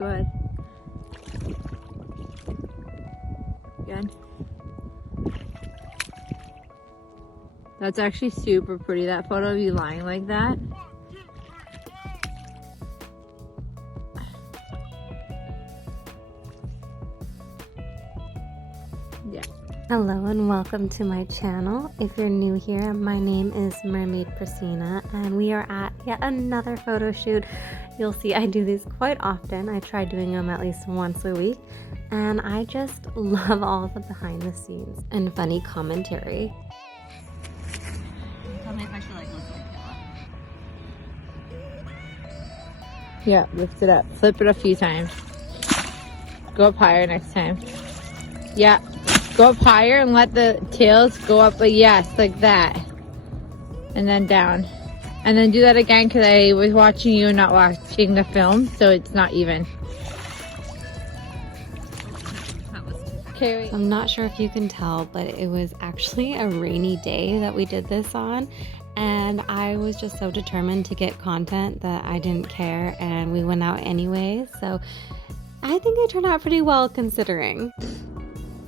Go ahead. Good. That's actually super pretty, that photo of you lying like that. Yeah. Hello and welcome to my channel. If you're new here, my name is Mermaid Prasina and we are at yet another photo shoot. You'll see I do these quite often. I try doing them at least once a week and I just love all the behind the scenes and funny commentary. Tell me if I should look like that. Yeah, lift it up. Flip it a few times. Go up higher next time. Yeah. Go up higher and let the tails go up, but yes, like that. And then down. And then do that again because I was watching you and not watching the film, so it's not even. Okay, wait. I'm not sure if you can tell, but it was actually a rainy day that we did this on. And I was just so determined to get content that I didn't care, and we went out anyway. So I think it turned out pretty well considering.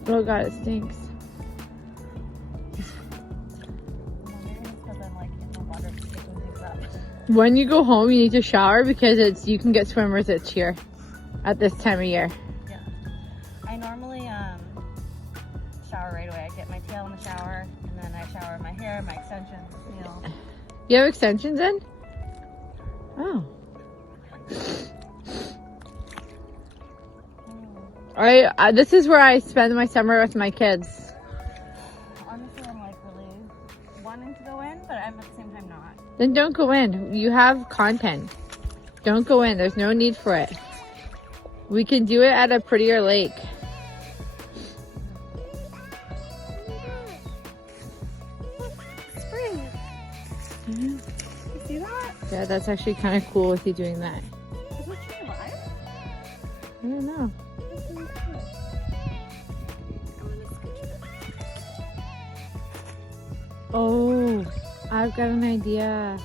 Oh god, it stinks. When you go home, you need to shower because you can get swimmer's itch here at this time of year. Yeah. I normally shower right away. I get my tail in the shower and then I shower my hair, my extensions, nails. You have extensions in? Oh. This is where I spend my summer with my kids. Honestly, I'm like really wanting to go in, but I'm at the same time not. Then don't go in. You have content. Don't go in. There's no need for it. We can do it at a prettier lake. Spring. Mm-hmm. You see that? Yeah, that's actually kind of cool with you doing that. Is this tree alive? I don't know. Oh, I've got an idea.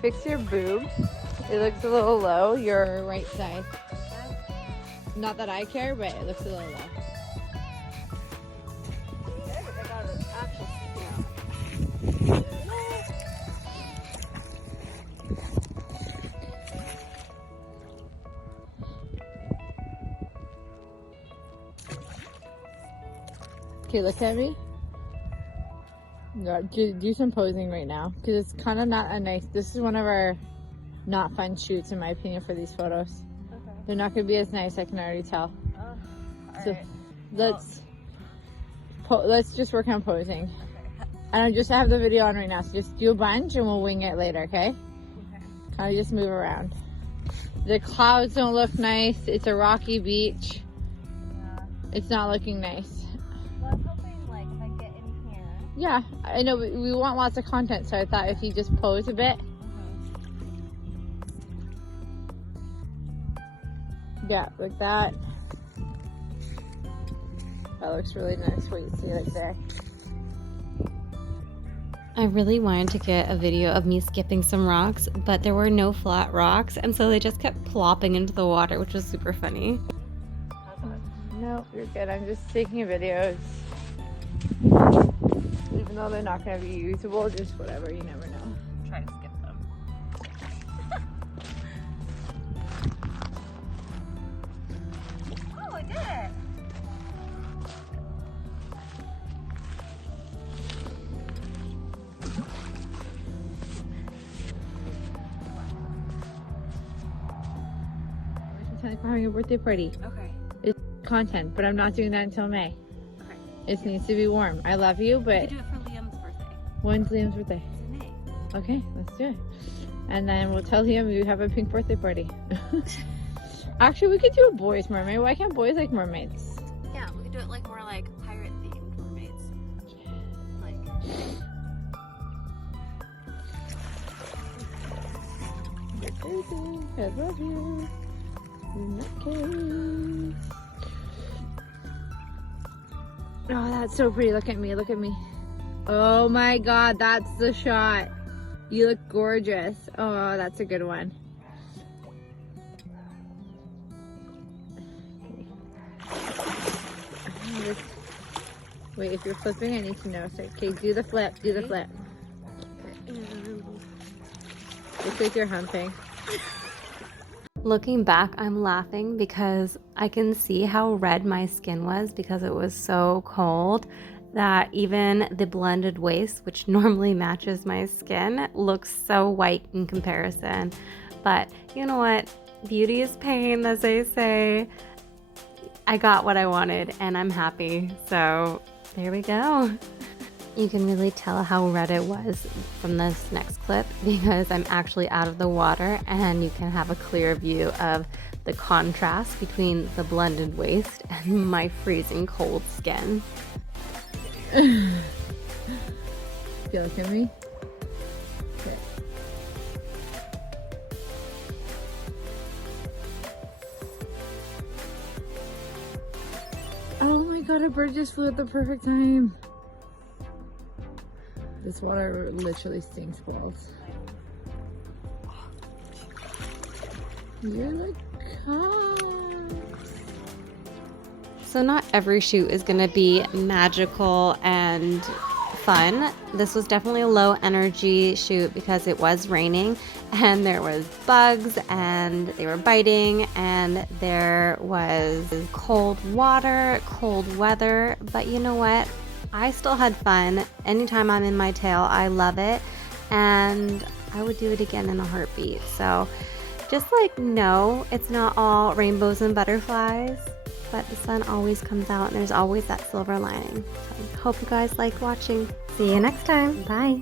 Fix your boob. It looks a little low. Your right side. Not that I care, but it looks a little low. Okay, look at me. Do some posing right now because it's kind of not a nice. This is one of our not fun shoots in my opinion for these photos. Okay. They're not going to be as nice. I can already tell. So let's just work on posing. Okay. And I just have the video on right now, so just do a bunch and we'll wing it later. Okay? Okay. Kind of just move around. The clouds don't look nice. It's a rocky beach. Yeah. It's not looking nice. Well, I'm hoping like if I get in here. Yeah, I know, but we want lots of content, so I thought if you just pose a bit. Yeah, like that. That looks really nice, what you see right there. I really wanted to get a video of me skipping some rocks, but there were no flat rocks, and so they just kept plopping into the water, which was super funny. No, you're good. I'm just taking videos. Even though they're not going to be usable, just whatever, you never know. Try to skip them. Oh, I did it! We're having a birthday party. Okay. It's content, but I'm not doing that until May. Okay. It needs to be warm. I love you, We but do it for Liam's birthday. when's Liam's birthday? It's in May. Okay, let's do it. And then we'll tell him you have a pink birthday party. Actually, we could do a boys mermaid. Why can't boys like mermaids? Yeah, we could do it like more like pirate themed mermaids. Like. You're crazy. I love you. In that case. Oh, that's so pretty. Look at me, look at me. Oh my God, that's the shot. You look gorgeous. Oh, that's a good one. Wait, if you're flipping, I need to know. So, okay, do the flip, do the flip. Looks like you're humping. Looking back, I'm laughing because I can see how red my skin was because it was so cold that even the blended waist, which normally matches my skin, looks so white in comparison. But you know what? Beauty is pain, as they say. I got what I wanted and I'm happy. So there we go. You can really tell how red it was from this next clip because I'm actually out of the water and you can have a clear view of the contrast between the blended waist and my freezing cold skin. Feel like me? Okay. Oh my God, a bird just flew at the perfect time. This water literally stinks balls. You're like So not every shoot is gonna be magical and fun. This was definitely a low energy shoot because it was raining and there was bugs and they were biting and there was cold water, cold weather, but you know what? I still had fun. Anytime I'm in my tail, I love it and I would do it again in a heartbeat. So just like, no, it's not all rainbows and butterflies, but the sun always comes out and there's always that silver lining. So hope you guys like watching. See you next time. Bye.